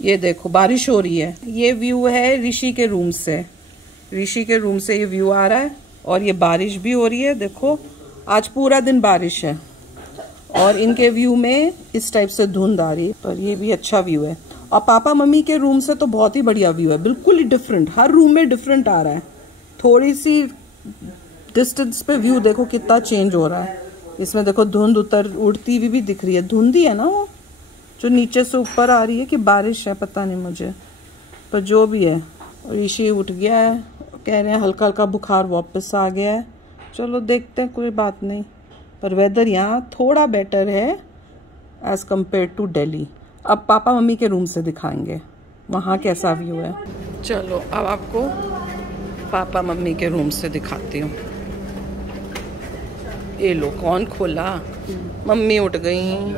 ये देखो बारिश हो रही है। ये व्यू है ऋषि के रूम से। ऋषि के रूम से ये व्यू आ रहा है और ये बारिश भी हो रही है। देखो आज पूरा दिन बारिश है और इनके व्यू में इस टाइप से धुंध आ रही है, पर ये भी अच्छा व्यू है। और पापा मम्मी के रूम से तो बहुत ही बढ़िया व्यू है, बिल्कुल ही डिफरेंट। हर रूम में डिफरेंट आ रहा है। थोड़ी सी डिस्टेंस पे व्यू देखो कितना चेंज हो रहा है। इसमें देखो धुंध उड़ती हुई भी दिख रही है। धुंध ही है ना वो जो नीचे से ऊपर आ रही है, कि बारिश है पता नहीं मुझे, पर जो भी है। ऋषि उठ गया है, कह रहे हैं हल्का हल्का बुखार वापस आ गया है। चलो देखते हैं, कोई बात नहीं। पर वेदर यहाँ थोड़ा बेटर है एज कम्पेयर टू दिल्ली। अब पापा मम्मी के रूम से दिखाएंगे वहाँ कैसा व्यू है। चलो अब आपको पापा मम्मी के रूम से दिखाती हूँ। ये लो, कौन खोला? मम्मी उठ गई।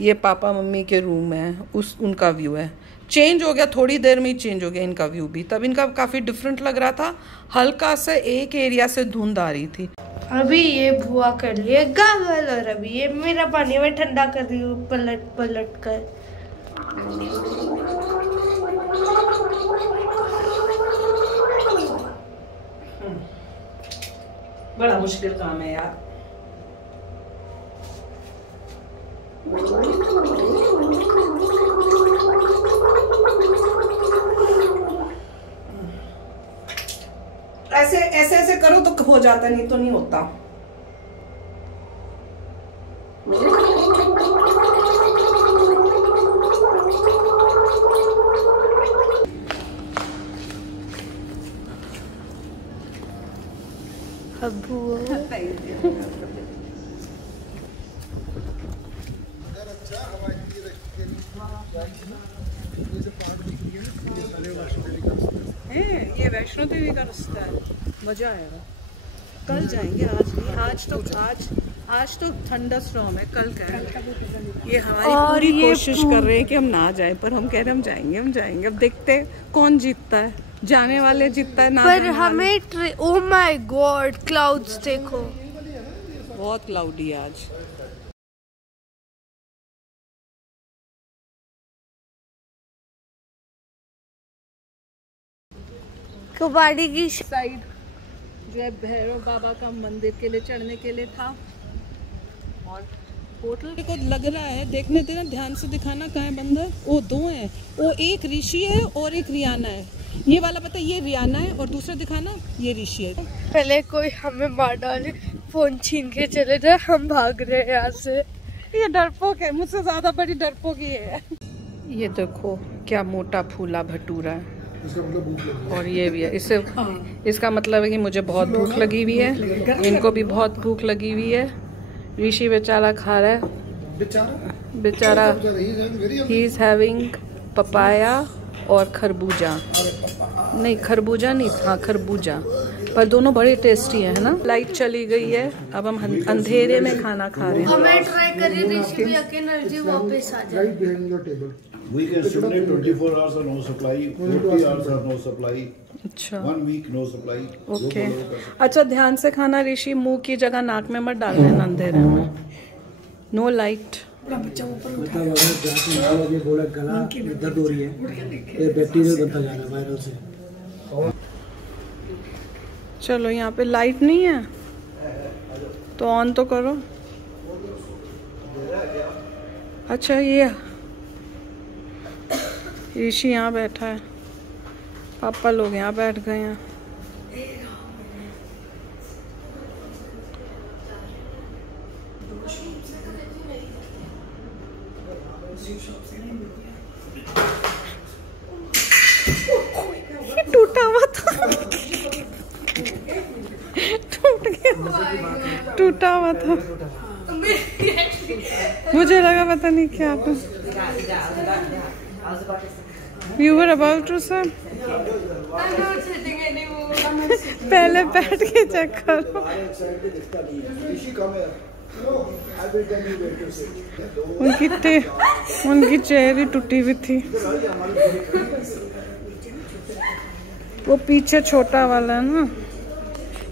ये पापा मम्मी के रूम है, उनका व्यू है। चेंज हो गया, थोड़ी देर में ही चेंज हो गया इनका व्यू भी। तब इनका काफी डिफरेंट लग रहा था, हल्का सा एक एरिया से धुंध आ रही थी। अभी ये बुआ कर लिए गागल और अभी ये मेरा पानी में ठंडा कर रही हूँ पलट पलट कर। बड़ा मुश्किल काम है यार। ऐसे ऐसे करो तो हो जाता, नहीं तो नहीं होता। ये वैष्णो देवी का रास्ता है, मजा आएगा। कल जाएंगे, आज नहीं। आज तो ठंडा स्टॉर्म है, कल क्या है। ये हमारी पूरी कोशिश कर रहे हैं कि हम ना जाएं, पर हम कह रहे हैं हम जाएंगे। अब देखते हैं कौन जीतता है, जाने वाले जीतता है ना। पर हमें ओह माय गॉड, क्लाउड्स देखो, बहुत क्लाउडी है आज। कुबाड़ी की साइड जो है भैरव बाबा का मंदिर के लिए चढ़ने के लिए था। और होटल को लग रहा है, देखने देना, ध्यान से दिखाना कहाँ है बंदर। वो दो हैं, वो एक ऋषि है और एक रियाना है। ये वाला पता है, ये रियाना है और दूसरा दिखाना ये ऋषि है। पहले कोई हमें मार डाले, फोन छीन के चले जाए, हम भाग रहे हैं यहाँ से। ये डरपोक है, मुझसे ज्यादा बड़ी डरपोक ये है। ये देखो क्या मोटा फूला भटूरा है। और ये भी है, इसका मतलब है कि मुझे बहुत भूख लगी हुई है, इनको भी बहुत भूख लगी हुई है। ऋषि बेचारा खा रहा है, बेचारा ही इज हैविंग पपाया और खरबूजा। नहीं खरबूजा नहीं, हाँ खरबूजा, पर दोनों बड़े टेस्टी है ना। लाइट चली गई है, अब हम अंधेरे में खाना खा रहे हैं। मैं ट्राई कर रही थी इसकी एनर्जी वापस आ जाए। Weekends 24 hours are no supply, 40 hours are no supply. अच्छा 1 week no supply. ओके अच्छा, ध्यान से खाना ऋषि, मुंह की जगह नाक में मत डाल लेना अंधेरे में। No light. चलो यहाँ पे लाइट नहीं है तो ऑन तो करो। अच्छा ये ऋषि यहाँ बैठा है, पापा लोग यहाँ बैठ गए हैं। टूटा हुआ था, टूटा हुआ था। मुझे लगा पता नहीं क्या था। You were about to say? I'm not sitting anymore. पहले बैठ के चेक करो। उनकी चेयर ही टूटी हुई थी। वो पीछे छोटा वाला है ना,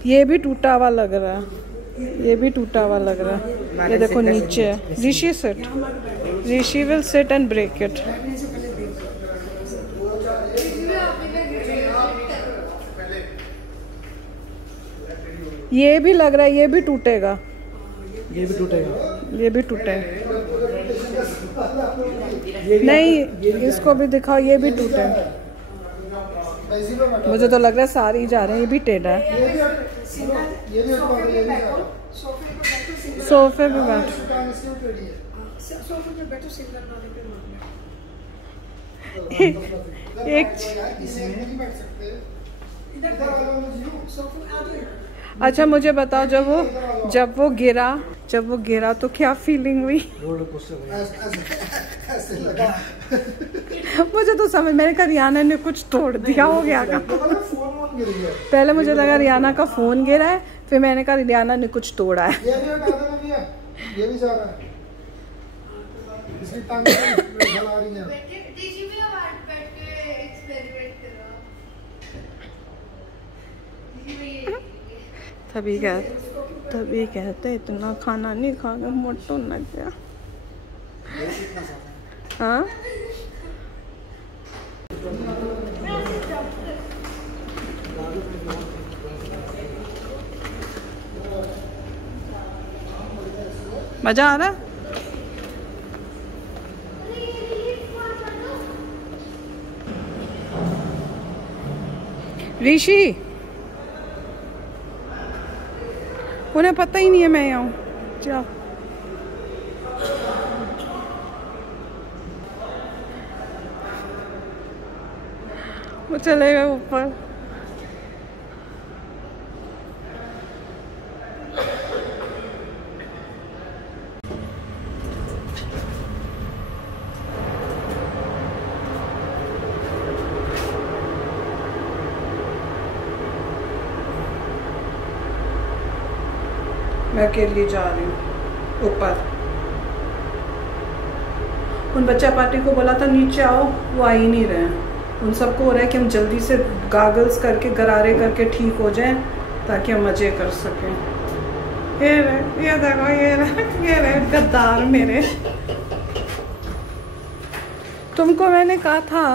ये भी टूटा हुआ लग रहा है, ये भी टूटा हुआ लग रहा है। ये देखो नीचे है। Rishi sit, Rishi will sit and break it. ये भी लग रहा है ये भी टूटेगा, ये भी टूटेगा, ये भी टूटे। नहीं इसको भी दिखाओ, ये भी टूटे। मुझे तो लग रहा है सारे ही जा रहे हैं, ये भी टेढ़ा है। सोफे पे बैठ, एक अच्छा मुझे बताओ, जब वो गिरा तो क्या फीलिंग हुई? मुझे तो समझ, मैंने कहा रियाना ने कुछ तोड़ दिया हो गया का। पहले मुझे लगा रियाना का फोन गिरा है, फिर मैंने कहा रियाना ने कुछ तोड़ा है। ये भी जा रहा है, इसकी टांग आ रही है। तभी कहते इतना खाना नहीं खा के मोटो न गया। हाँ मजा आ रहा है? ऋषि उन्हें पता ही नहीं है मैं यहाँ हूँ। जाओ वो चले गए ऊपर। मैं अकेली जा रही हूँ ऊपर। उन बच्चा पार्टी को बोला था नीचे आओ, वो आ ही नहीं रहे हैं। उन सबको हो रहा है कि हम जल्दी से गागल्स करके गरारे करके ठीक हो जाएं ताकि हम मज़े कर सकें। ये देखो ये रहे गद्दार मेरे। तुमको मैंने कहा था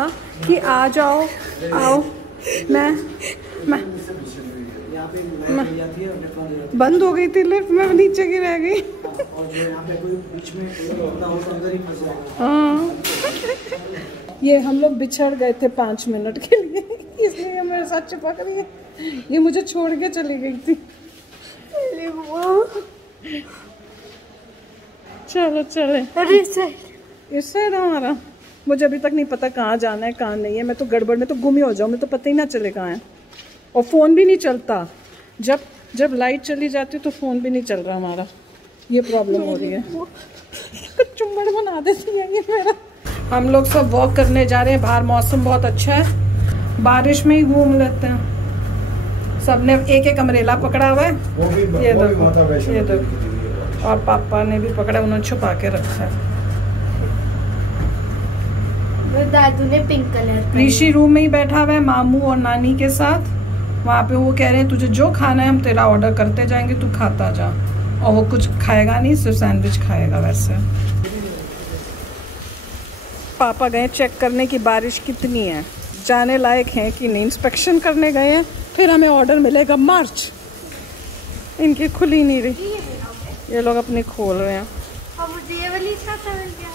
कि आ जाओ, आओ। मैं बंद हो गई थी लिफ्ट, मैं नीचे की रह गई। हाँ ये हम लोग बिछड़ गए थे 5 मिनट के लिए, इसलिए मेरे साथ चिपक रही है। ये मुझे छोड़ के चली गई थी। चलो चले इस साइड हमारा। मुझे अभी तक नहीं पता कहाँ जाना है कहाँ नहीं है। मैं तो गड़बड़ में तो गुम ही हो जाऊँ, मैं तो पता ही ना चले कहाँ है। और फ़ोन भी नहीं चलता, जब लाइट चली जाती तो फ़ोन भी नहीं चल रहा हमारा। ये प्रॉब्लम हो रही है। चुम्बड़ बना देती है ये मेरा। हम लोग सब वॉक करने जा रहे हैं बाहर, मौसम बहुत अच्छा है, बारिश में ही घूम लेते हैं। सबने एक एक अमरेला पकड़ा हुआ है। ये देखो, और पापा ने भी पकड़ा, उन्होंने छुपा के रखा है। दादू ने पिंक कलर। ऋषि रूम में ही बैठा हुआ है मामू और नानी के साथ। वहाँ पे वो कह रहे हैं तुझे जो खाना है हम तेरा ऑर्डर करते जाएंगे, तू खाता जा। और वो कुछ खाएगा नहीं, सिर्फ सैंडविच खाएगा। वैसे पापा गए चेक करने की बारिश कितनी है, जाने लायक है कि नहीं। इंस्पेक्शन करने गए हैं, फिर हमें ऑर्डर मिलेगा मार्च। इनकी खुली नहीं रही, ये लोग अपनी खोल रहे हैं। अब मुझे ये वाली छाता मिल गया।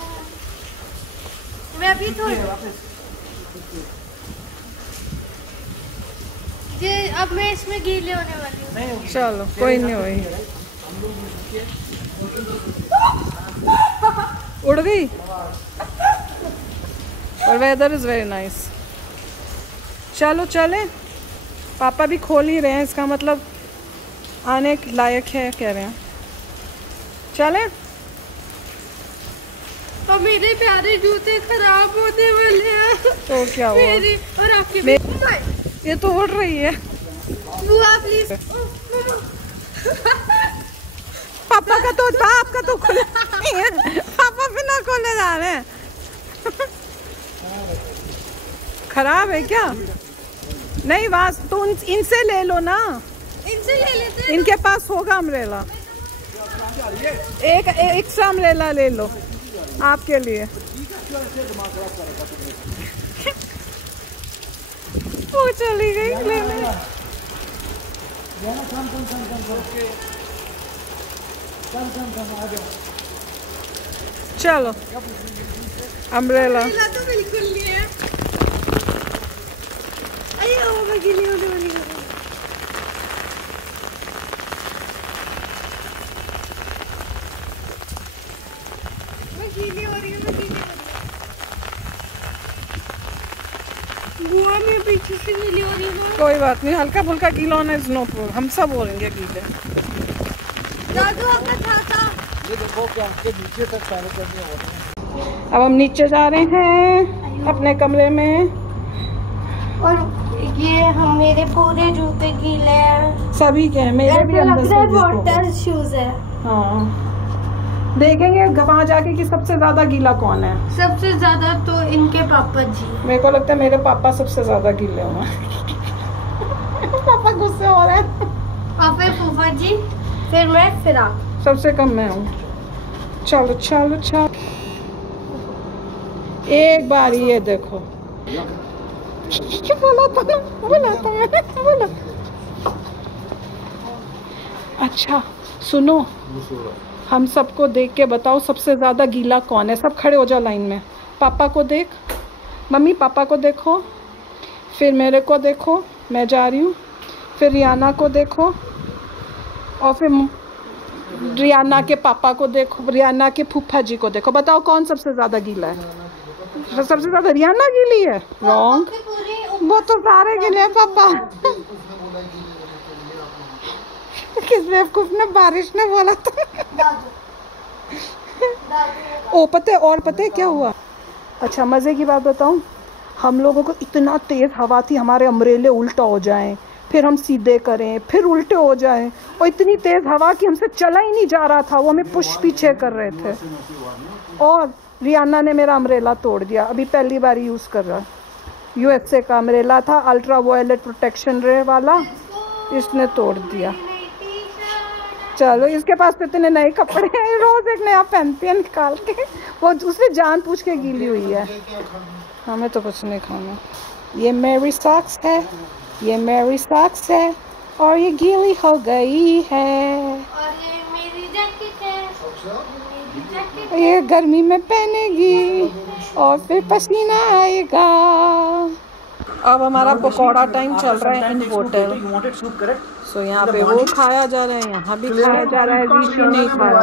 मैं अभी ये अब मैं इसमें गीले होने वाली हूँ। चलो कोई नहीं हुई। उड़ गई। और वेदर इज वेरी नाइस। चलो चले, पापा भी खोल ही रहे हैं, इसका मतलब आने लायक है कह रहे हैं। चले। और मेरे प्यारे जूते खराब होने वाले हैं। तो क्या हुआ? मेरी और आपके ये तो उड़ रही है। बुआ प्लीज। पापा का तो आपका तो खुले नहीं है, पापा बिना खोले जा रहे हैं। खराब है क्या? नहीं वास तो इनसे ले लो ना, इनसे ले लेते हैं। इनके पास होगा अम्ब्रेला। एक एक्स्ट्रा अम्ब्रेला ले लो आपके लिए। वो चली गई लेने। चलो अम्ब्रेला तो बिल्कुल नहीं है। मैं गीली होने वाली हूँ। मैं गीली हो रही हूँ। बुआ मैं पीछे से गीली हो रही हूँ। कोई बात नहीं, हल्का फुल्का गीला होना इज नो प्रॉब्लम, हम सब हो रहेंगे गीले। दादू आपका छाता। ये देखो क्या आपके नीचे तक सारे करने हो रहे हैं। अब हम नीचे जा रहे हैं अपने कमरे में। और ये हम मेरे पूरे जूते गीले हैं। सभी के हैं, मेरे भी अंदर से वाटर शूज है। हाँ देखेंगे वहाँ जाके कि सबसे ज्यादा गीला कौन है। सबसे ज्यादा तो इनके पापा जी। मेरे को लगता है मेरे पापा सबसे ज्यादा गीले हुए। पापा गुस्से हो रहे हैं। पापा फूफा जी, फिर मैं फिराक। सबसे कम मैं हूँ। चलो चलो चलो एक बार ये देखो। बोला। अच्छा सुनो, हम सबको देख के बताओ सबसे ज्यादा गीला कौन है। सब खड़े हो जाओ लाइन में। पापा को देख, मम्मी पापा को देखो, फिर मेरे को देखो, मैं जा रही हूँ, फिर रियाना को देखो, और फिर रियाना के पापा को देखो, रियाना के फूफा जी को देखो। बताओ कौन सबसे ज्यादा गीला है। सबसे ज्यादा रियाना गीली है। रॉन्ग, वो तो सारे गीले हैं पापा। किस बेवकूफ ने, बारिश ने बोला था। ओ पता है, और पता है क्या हुआ। अच्छा मजे की बात बताऊं, हम लोगों को इतना तेज हवा थी, हमारे अम्ब्रेले उल्टा हो जाएं, फिर हम सीधे करें, फिर उल्टे हो जाएं, और इतनी तेज हवा कि हमसे चला ही नहीं जा रहा था। वो हमें पुश पीछे कर रहे थे। और रियाना ने मेरा अम्ब्रेला तोड़ दिया। अभी पहली बार यूज़ कर रहा। USA का अम्ब्रेला था, अल्ट्रा वायलेट प्रोटेक्शन रे वाला, इसने तोड़ दिया। चलो इसके पास तो इतने नए कपड़े हैं, रोज एक नया पहनती है निकाल के। वो उसने जान पूछ के गीली हुई है। हमें तो कुछ नहीं खाना। ये मेरी सॉक्स है, ये मेरी सॉक्स है, और ये गीली हो गई है। और ये मेरी जैकेट है। ये गर्मी में पहनेगी और फिर पसीना आएगा। अब हमारा पकौड़ा टाइम चल रहा है इन होटल। सो यहाँ पे वो खाया जा रहा है, यहाँ भी खाया जा रहा है। ऋषि नहीं खाया,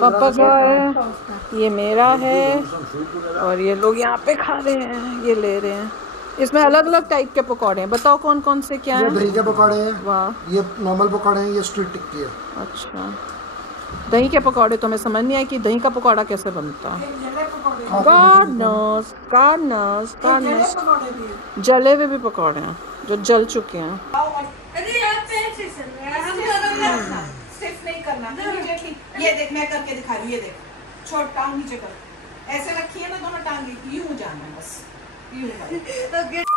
पापा का है, ये मेरा है, और ये लोग यहाँ पे खा रहे हैं, ये ले रहे हैं। इसमें अलग अलग टाइप के पकौड़े हैं। बताओ कौन कौन से क्या हैं। दही के पकौड़े हैं, वाह, ये नॉर्मल पकौड़े हैं, ये स्ट्रीट टिक्की है। अच्छा दही के पकौड़े तो हमें समझ नहीं आया कि दही का पकौड़ा कैसे बनता है। God knows, God knows, God knows। जले हुए भी पकौड़े हैं जो जल चुके हैं। स्टिफ नहीं करना, इमीडिएटली। ये देख मैं करके दिखा रही हूँ, ये देख, छोड़ टांग नीचे कर, ऐसे रखी है ना दोनों टांग, यूं जाना है बस, यूं।